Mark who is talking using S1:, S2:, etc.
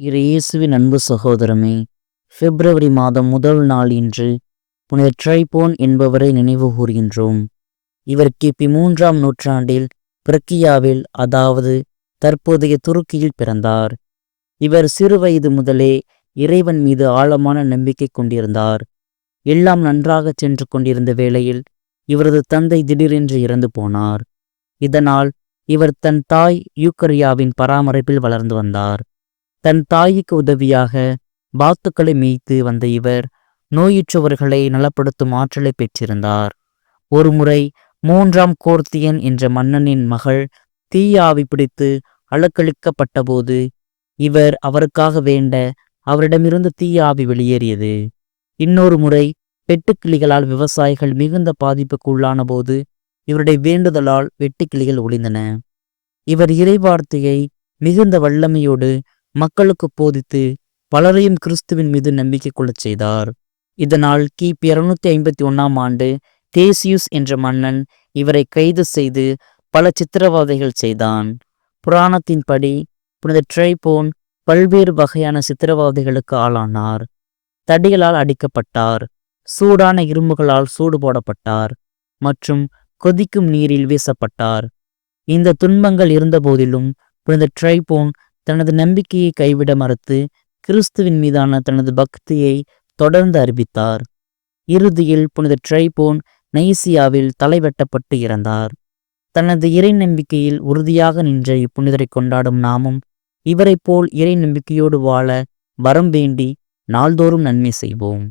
S1: இயேசுவின் அன்பு சகோதரமே பிப்ரவரி மாதம் முதல் நாள் இன்று புனித ட்ரைபோன் என்பவரை நினைவு கூறுகின்றோம் இவர் கிபி மூன்றாம் நூற்றாண்டில் பிரக்கியாவில் அதாவது தற்போதைய துருக்கியில் பிறந்தார். இவர் சிறுவயது முதலே இறைவன் மீது ஆழமான நம்பிக்கை கொண்டிருந்தார். எல்லாம் நன்றாக சென்று கொண்டிருந்த வேளையில் இவரது தந்தை திடீரென்று இறந்து போனார். இதனால் இவர் தன் தாய் யூக்கரியாவின் பராமரிப்பில் வளர்ந்து வந்தார். தன் தாய்க்கு உதவியாக பாத்துக்களை மேய்த்து வந்த இவர் நோயுற்றவர்களை நலப்படுத்தும் ஆற்றலை பெற்றிருந்தார். ஒருமுறை மூன்றாம் கோர்த்தியன் என்ற மன்னனின் மகள் தீயாவி பிடித்து அலக்களிக்கப்பட்டபோது இவர் அவருக்காக வேண்ட அவரிடமிருந்து தீய ஆவி வெளியேறியது. இன்னொரு முறை வெட்டுக்கிளிகளால் விவசாயிகள் மிகுந்த பாதிப்புக்கு உள்ளான போது இவருடைய வேண்டுதலால் வெட்டுக்கிளிகள் ஒளிந்தன. இவர் இறைவார்த்தையை மிகுந்த வல்லமையோடு மக்களுக்கு போதித்து பலரையும் கிறிஸ்துவின் மீது நம்பிக்கை கொள்ளச் செய்தார். இதனால் கிபி இருநூத்தி ஐம்பத்தி ஒன்னாம் ஆண்டு தேசியுஸ் என்ற மன்னன் இவரை கைது செய்து பல சித்திரவதைகள் செய்தான். புராணத்தின்படி புனித ட்ரைபோன் பல்வேறு வகையான சித்திரவதைகளுக்கு ஆளானார். தடிகளால் அடிக்கப்பட்டார். சூடான இரும்புகளால் சூடு போடப்பட்டார் மற்றும் கொதிக்கும் நீரில் வீசப்பட்டார். இந்த துன்பங்கள் இருந்தபோதிலும் புனித ட்ரைபோன் தனது நம்பிக்கையை கைவிட மறுத்து கிறிஸ்துவின் மீதான தனது பக்தியை தொடர்ந்து அறிவித்தார் இறுதியில் புனித ட்ரைபோன் நைசியாவில் தலைவெட்டப்பட்டு இறந்தார். தனது இறை நம்பிக்கையில் உறுதியாக நின்ற இப்புனிதரை கொண்டாடும் நாமும் இவரைப் போல் இறை நம்பிக்கையோடு வாழ வரம் வேண்டி நாள்தோறும் நன்மை செய்வோம்.